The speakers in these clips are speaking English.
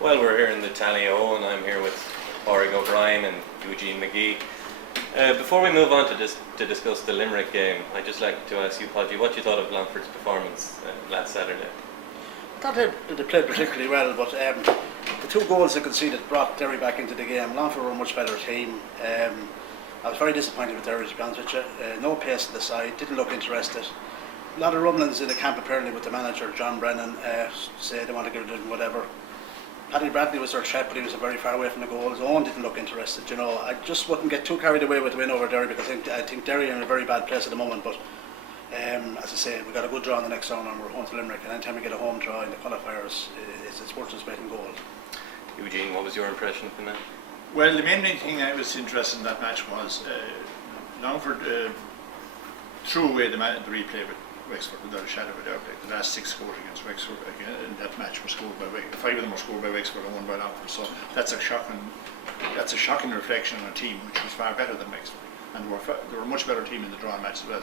Well, we're here in the Tally-O and I'm here with Padraig O'Brien and Eugene McGee. Before we move on to discuss the Limerick game, I'd just like to ask you, Podgy, what you thought of Longford's performance last Saturday. I thought they played particularly well, but the two goals they conceded brought Derry back into the game. Longford were a much better team. I was very disappointed with Derry, to be honest with you. No pace to the side, didn't look interested. A lot of rumblings in the camp apparently with the manager, John Brennan, say they want to get rid of him, whatever. Paddy Bradley was their threat, but he was very far away from the goals. Owen didn't look interested, you know. I just wouldn't get too carried away with the win over Derry, because I think Derry are in a very bad place at the moment. But as I say, we got a good draw in the next round and we're home to Limerick, and anytime we get a home draw in the qualifiers, it's worth its weight in gold. Eugene, what was your impression of the match? Well, the main thing I was interested in that match was Longford threw away the replay with Wexford without a shadow of a doubt. Like the last 6 scores against Wexford in that match were scored by Wexford. 5 of them were scored by Wexford and 1 by Longford. So that's a shocking reflection on a team which was far better than Wexford, and they were a much better team in the drawn match as well.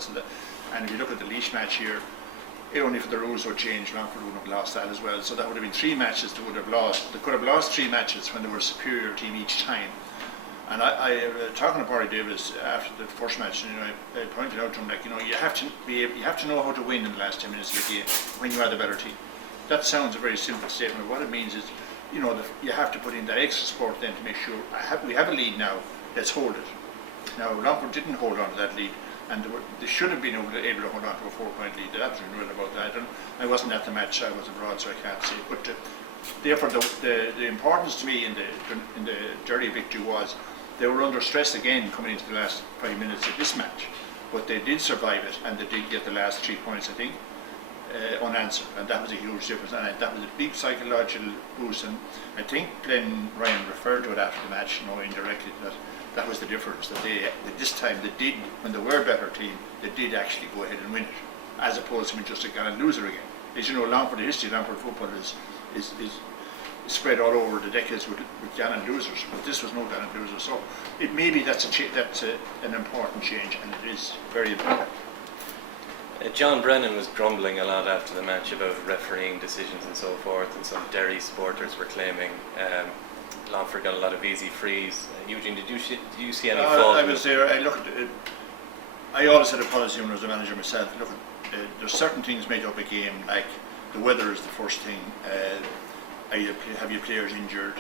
And if you look at the Laois match here, only if the rules were changed, Longford would have lost that as well. So that would have been 3 matches they would have lost. They could have lost 3 matches when they were a superior team each time. And I talking to Padraig Davis after the first match, you know, I pointed out to him, like, you know, you have to know how to win in the last 10 minutes of the game when you are the better team. That sounds a very simple statement. What it means is, you know, you have to put in that extra support then to make sure we have a lead now. Let's hold it. Now Longford didn't hold on to that lead, and they should have been able to hold on to a 4-point lead. They're absolutely right about that. I wasn't at the match. I was abroad, so I can't say. But therefore, the importance to me in the Derry victory was, they were under stress again coming into the last 5 minutes of this match, but they did survive it, and they did get the last 3 points, I think, unanswered, and that was a huge difference, and that was a big psychological boost. And I think Glenn Ryan referred to it after the match, you know, indirectly, that was the difference, that this time they did, when they were a better team, they did actually go ahead and win it, as opposed to being just a gallant loser again. As you know, the history of Longford football is spread all over the decades with gallant losers, but this was no gallant loser. So maybe that's an important change, and it is very important. John Brennan was grumbling a lot after the match about refereeing decisions and so forth, and some Derry supporters were claiming Longford got a lot of easy frees. Eugene, did you see any fault? I was there. I always had a policy when I was a manager myself. Look, there's certain things make up a game, like the weather is the first thing. Have your players injured?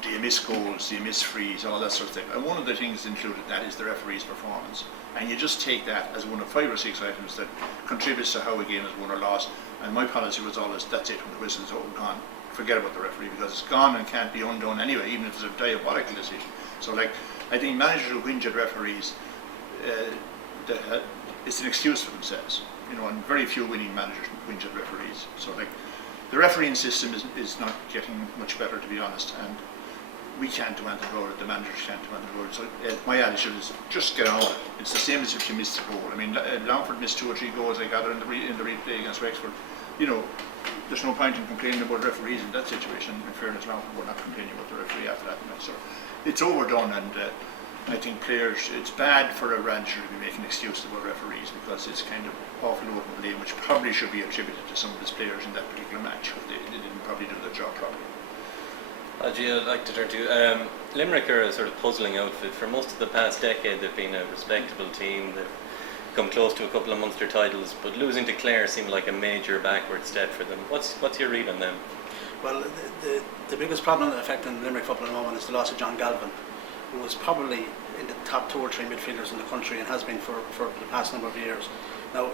Do you miss goals? Do you miss frees? All that sort of thing. And one of the things included that is the referee's performance. And you just take that as one of 5 or 6 items that contributes to how a game is won or lost. And my policy was always, that's it, when the whistle's gone, forget about the referee, because it's gone and can't be undone anyway, even if it's a diabolical decision. So, like, I think managers who whinge at referees, it's an excuse for themselves. You know, and very few winning managers whinge at referees. So, like, the refereeing system is not getting much better, to be honest, and we can't do anything about it, the managers can't do anything about it. So my attitude is just get on with it. It's the same as if you missed a goal. I mean, Longford missed 2 or 3 goals, I gather, in the replay against Wexford. You know, there's no point in complaining about referees in that situation. In fairness, Longford were not complaining about the referee after that match. So it's overdone, and I think players, it's bad for a manager to be making excuses about referees, because it's kind of offloading blame, which probably should be attributed to some of his players in that particular match, if they didn't probably do their job properly. I'd like to turn to Limerick are a sort of puzzling outfit. For most of the past decade, they've been a respectable team. They've come close to a couple of Munster titles, but losing to Clare seemed like a major backward step for them. What's your read on them? Well, the biggest problem affecting Limerick football at the moment is the loss of John Galvin, who was probably in the top 2 or 3 midfielders in the country and has been for the past number of years. Now,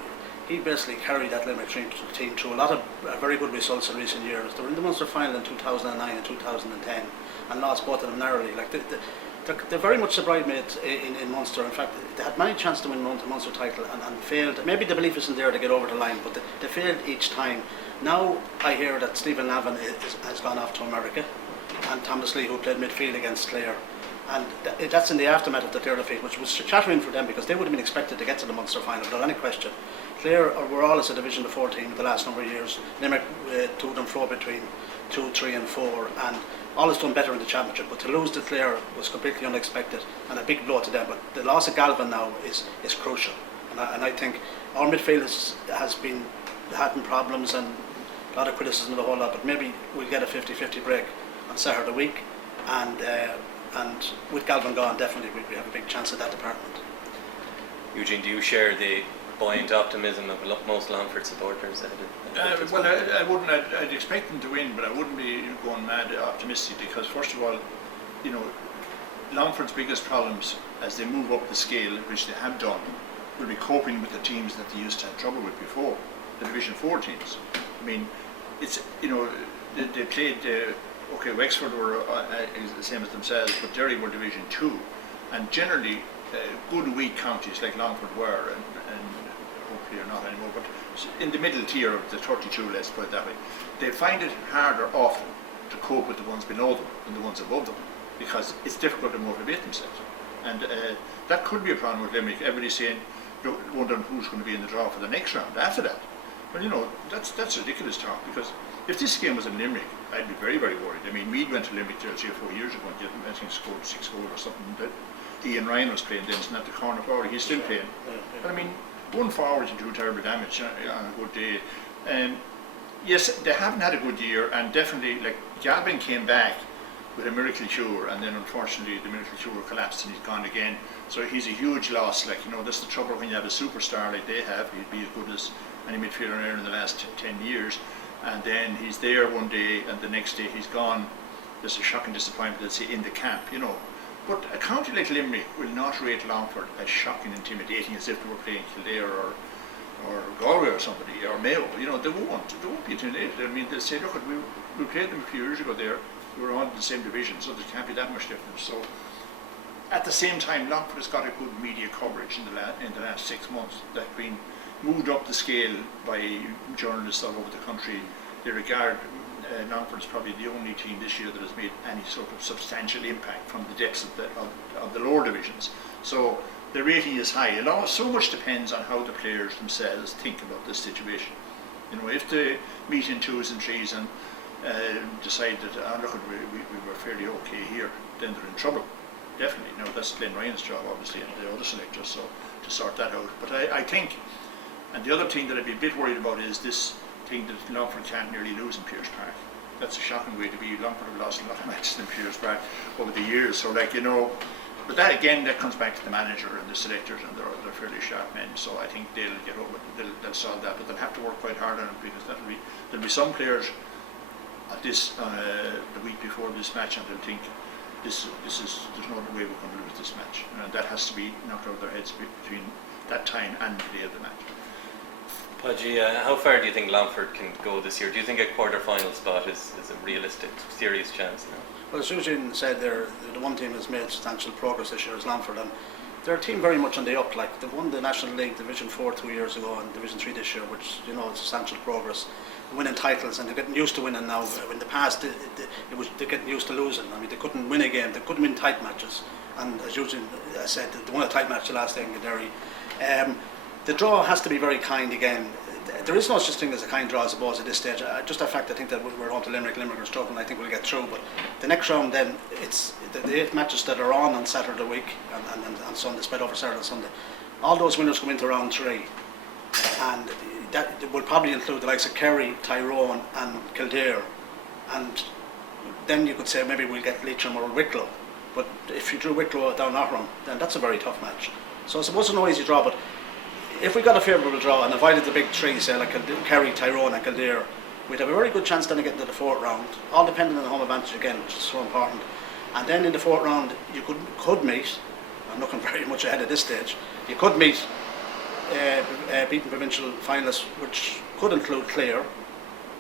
he basically carried that Limerick team through a lot of very good results in recent years. They were in the Munster final in 2009 and 2010 and lost both of them narrowly. Like they're very much the bridesmaids in Munster. In fact, they had many chances to win the Munster title and failed. Maybe the belief isn't there to get over the line, but they failed each time. Now I hear that Stephen Lavin has gone off to America, and Thomas Lee, who played midfield against Clare. And that's in the aftermath of the Clare defeat, which was shattering for them, because they would have been expected to get to the Munster final without any question. Clare were always a Division 4 team in the last number of years. Limerick to and fro between 2, 3 and 4, and always done better in the championship. But to lose to Clare was completely unexpected and a big blow to them. But the loss of Galvin now is crucial, and I think our midfield has been having problems, and a lot of criticism of the whole lot, but maybe we'll get a 50-50 break on Saturday week, and with Galvin gone, definitely we have a big chance at that department. Eugene, do you share the buoyant optimism of most Longford supporters? Well, I wouldn't. I'd expect them to win, but I wouldn't be going mad optimistic, because first of all, you know, Longford's biggest problems as they move up the scale, which they have done, will be coping with the teams that they used to have trouble with before, the Division 4 teams. I mean, it's, you know, they played. Okay, Wexford were the same as themselves, but Derry were Division 2, and generally good weak counties like Longford were, and hopefully are not anymore, but in the middle tier of the 32, let's put it that way, they find it harder often to cope with the ones below them than the ones above them, because it's difficult to motivate themselves. And that could be a problem with Limerick. Everybody's saying, wondering who's going to be in the draw for the next round after that. Well, you know, that's ridiculous talk, because if this game was in Limerick, I'd be very, very worried. I mean, Meath went to Limerick 3 or 4 years ago and I think scored 6 goals or something. But Ian Ryan was playing then, not the corner forward, he's still playing. But I mean, one forward can do terrible damage on a good day. Yes, they haven't had a good year, and definitely, like, Galvin came back with a miracle cure, and then unfortunately the miracle cure collapsed and he's gone again. So he's a huge loss. Like, you know, that's the trouble when you have a superstar like they have. He'd be as good as any midfielder there in the last 10 years. And then he's there one day, and the next day he's gone. There's a shocking disappointment, let's say, in the camp, you know. But a county like Limerick will not rate Longford as shocking, intimidating, as if they were playing Kildare or Galway or somebody, or Mayo. You know, they won't be intimidated. I mean, they'll say, look, we played them a few years ago there. We were on the same division, so there can't be that much difference. So, at the same time, Longford has got a good media coverage in the last 6 months. That's been moved up the scale by journalists all over the country. They regard Longford as probably the only team this year that has made any sort of substantial impact from the depths of the lower divisions. So the rating is high. So much depends on how the players themselves think about this situation. You know, if they meet in 2s and 3s and decide that, look, we were fairly okay here, then they're in trouble. Definitely. Now, that's Glenn Ryan's job, obviously, and the other selectors, so to sort that out. But I think, and the other thing that I'd be a bit worried about is this thing that Longford can't nearly lose in Pearse Park. That's a shocking way to be. Longford have lost a lot of matches in Pearse Park over the years, so, like, you know, but that again, that comes back to the manager and the selectors, and they're fairly sharp men, so I think they'll get over it, they'll solve that, but they'll have to work quite hard on it, because there'll be some players at this the week before this match, and they'll think there's no way we're going to lose this match, and that has to be knocked out of their heads between that time and the day of the match. Padraig, how far do you think Longford can go this year? Do you think a quarter-final spot is a realistic, serious chance now? Well, as Eugene said, the one team that's made substantial progress this year is Longford, and they're a team very much on the up. Like, they won the National League Division 4 2 years ago and Division 3 this year, which, you know, is substantial progress. Winning titles, and they're getting used to winning now. In the past, they're getting used to losing. I mean, they couldn't win a game, they couldn't win tight matches. And as Eugene said, they won a tight match the last day in Derry. The draw has to be very kind again. There is no such thing as a kind draw, I suppose, at this stage. Just the fact, I think that we're on to Limerick are struggling, I think we'll get through. But the next round then, it's the 8 matches that are on Saturday week and Sunday, spread over Saturday and Sunday. All those winners come into round 3. And that will probably include the likes of Kerry, Tyrone and Kildare. And then you could say maybe we'll get Leitrim or Wicklow. But if you drew Wicklow down that round, then that's a very tough match. So I suppose it's no easy draw, but if we got a favourable draw and avoided the big 3, say like Kerry, Tyrone and Kildare, we'd have a very good chance then of getting to the 4th round, all depending on the home advantage again, which is so important. And then in the 4th round, you could meet, I'm looking very much ahead at this stage, you could meet beaten provincial finalists, which could include Clare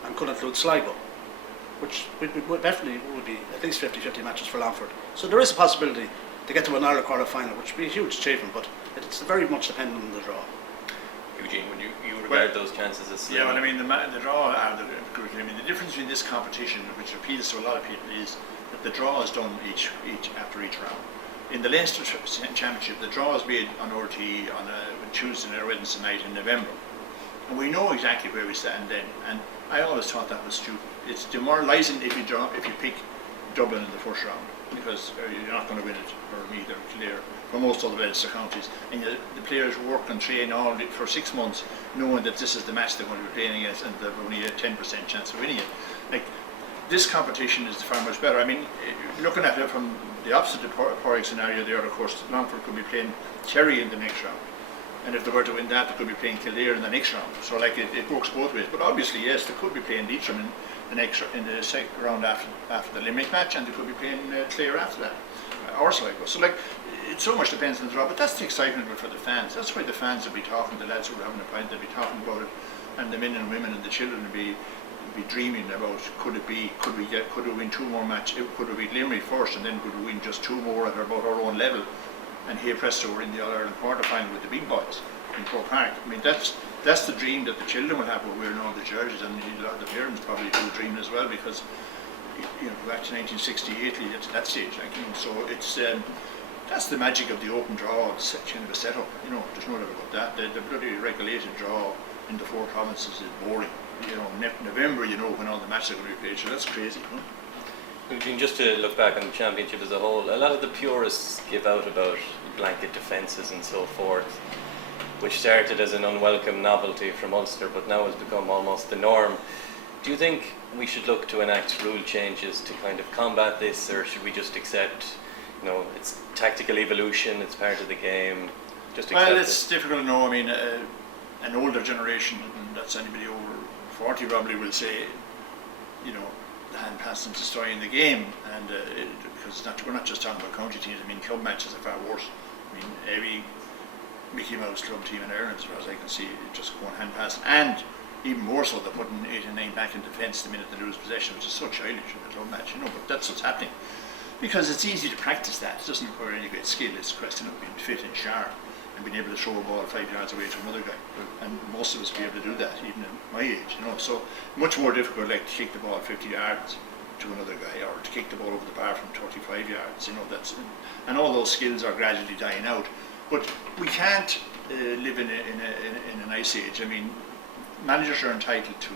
and could include Sligo, which would definitely would be at least 50-50 matches for Longford. So there is a possibility to get to an All-Ireland quarter final, which would be a huge achievement, but it's very much dependent on the draw. Eugene, would you regard those chances as slim? Yeah, well, I mean, the draw are the curriculum. I mean, the difference between this competition, which appeals to a lot of people, is that the draw is done after each round. In the Leinster Championship, the draw is made on RTE on a Tuesday or Wednesday night in November, and we know exactly where we stand then. And I always thought that was stupid. It's demoralising if you pick Dublin in the first round, because you're not going to win it, or Meath or Kildare, for most other Leinster counties. And the players work and train all for 6 months, knowing that this is the match they're going to be playing against, and they've only a 10% chance of winning it. Like, this competition is far much better. I mean, looking at it from the opposite to Padraig scenario there, of course, Longford could be playing Kerry in the next round. And if they were to win that, they could be playing Kildare in the next round. So like it works both ways. But obviously, yes, they could be playing Leitrim in the second round after the Limerick match, and they could be playing Clare after that, or Sligo. So like, it so much depends on the draw. But that's the excitement for the fans. That's why the fans will be talking. The lads who are having a pint, they'll be talking about it, and the men and women and the children will be dreaming about could we win 2 more matches? Could we beat Limerick first, and then could we win just 2 more at about our own level? And here presto, we're in the All-Ireland quarter-final with the big boys in Croke Park. I mean, that's the dream that the children will have when wearing all the jerseys, and a lot of the parents probably do dream as well, because back to 1968, at that stage, like, so it's that's the magic of the open draw. It's kind of a setup, there's no doubt about that. The bloody regulated draw in the 4 provinces is boring. November, when all the matches are going to be played, so that's crazy. Just to look back on the championship as a whole, a lot of the purists give out about blanket defences and so forth, which started as an unwelcome novelty from Ulster but now has become almost the norm. Do you think we should look to enact rule changes to kind of combat this, or should we just accept, it's tactical evolution, it's part of the game? Well, it's difficult to know. I mean, an older generation, and that's anybody over 40 probably, will say, the hand pass is destroying the game, and because we're not just talking about county teams. I mean, club matches are far worse. I mean, every Mickey Mouse club team in Ireland, as far as I can see, just going hand pass, and even more so, they're putting 8 and 9 back in defence the minute they lose possession, which is so childish in a club match, but that's what's happening, because it's easy to practice that. It doesn't require any great skill. It's a question of being fit and sharp and being able to throw a ball 5 yards away to another guy, and most of us be able to do that, even at my age, so much more difficult, like, to kick the ball 50 yards to another guy, or to kick the ball over the bar from 35 yards, and all those skills are gradually dying out. But we can't live in an ice age. I mean, managers are entitled to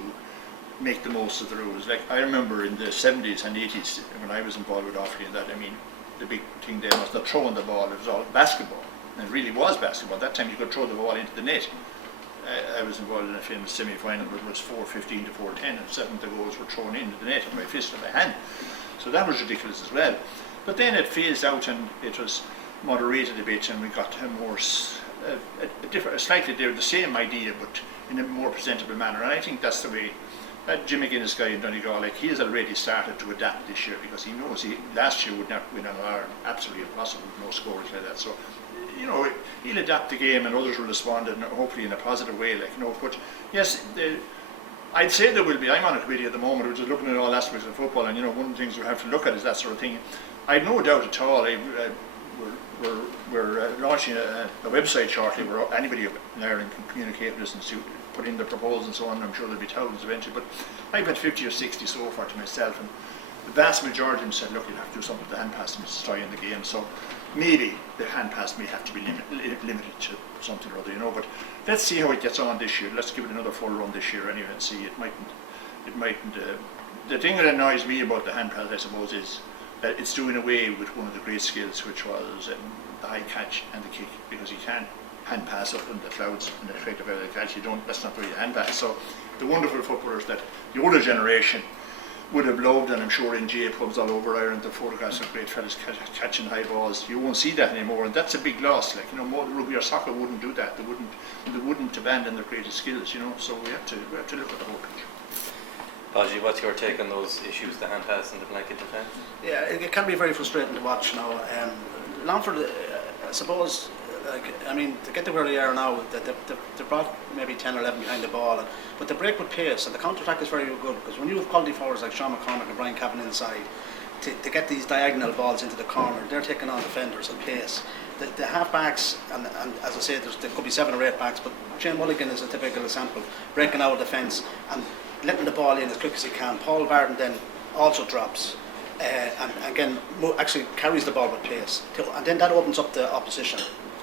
make the most of the rules. Like, I remember in the 70s and 80s, when I was involved with Offaly, and that, I mean, the big thing then was not throwing the ball, it was all basketball. And it really was basketball. At that time you could throw the ball into the net. I was involved in a famous semi-final where it was 4-15 to 4-10, and 7 of the goals were thrown into the net with my fist and my hand. So that was ridiculous as well. But then it phased out, and it was moderated a bit, and we got a more slightly the same idea, but in a more presentable manner. And I think that's the way that Jim McGuinness guy in Donegal, like, he has already started to adapt this year, because he knows last year would not win an Ireland, absolutely impossible, no scores like that. So he'll adapt the game, and others will respond, and hopefully in a positive way, but yes, I'd say there will be. I'm on a committee at the moment which is looking at all aspects of football, and one of the things we have to look at is that sort of thing. I've no doubt at all, we're launching a website shortly where anybody in Ireland can communicate with us and put in their proposals and so on. I'm sure there'll be thousands eventually, but I've had 50 or 60 so far to myself, and the vast majority of them said, look, you'll have to do something with the hand pass and destroying the game. So maybe the hand pass may have to be limited to something or other, but let's see how it gets on this year. Let's give it another full run this year anyway and see. It mightn't. The thing that annoys me about the hand pass, I suppose, is that it's doing away with one of the great skills, which was the high catch and the kick, because you can't hand pass up in the clouds and expect a better catch. That's not really a hand pass. So the wonderful footballers that the older generation would have loved, and I'm sure in GA pubs all over Ireland, the photographs of great fellas catching high balls, you won't see that anymore, and that's a big loss. Like, rugby or soccer wouldn't do that. They wouldn't abandon their greatest skills. So we have to look at the whole picture. Padraig, what's your take on those issues, the hand pass and the blanket defence? Yeah, it can be very frustrating to watch now. Longford, I suppose, to get to where they are now, they brought maybe 10 or 11 behind the ball, but they break with pace, and the counter-attack is very good, because when you have quality forwards like Sean McCormick and Brian Cavan inside, to get these diagonal balls into the corner, they're taking on defenders and pace. The half-backs, and as I say, there could be 7 or 8 backs, but Shane Mulligan is a typical example, breaking out of defence and letting the ball in as quick as he can. Paul Barden then also drops, and again actually carries the ball with pace, and then that opens up the opposition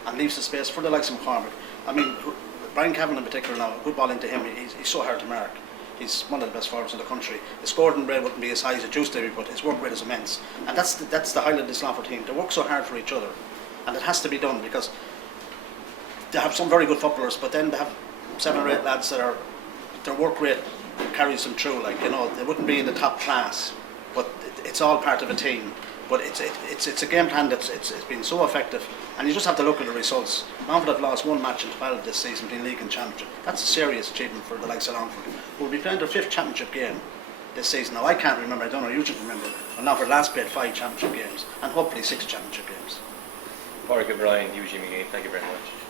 and leaves the space for the likes of McCormick. I mean, Brian Cavan in particular now, a good ball into him, he's so hard to mark. He's one of the best forwards in the country. His scoring rate wouldn't be as high as it used to be, but his work rate is immense. And that's the highlight of this Longford team. They work so hard for each other, and it has to be done because they have some very good footballers, but then they have 7 or 8 lads that are their work rate carries them through. Like, you know, they wouldn't be in the top class, but it's all part of a team. But it's a game plan it's been so effective, and you just have to look at the results. Longford have lost 1 match in 12 this season between league and championship. That's a serious achievement for the likes of Longford. We'll be playing their 5th championship game this season. Now I can't remember, I don't know, you should remember, when Longford last played 5 championship games, and hopefully 6 championship games. Padraig O'Brien, Eugene McGee, thank you very much.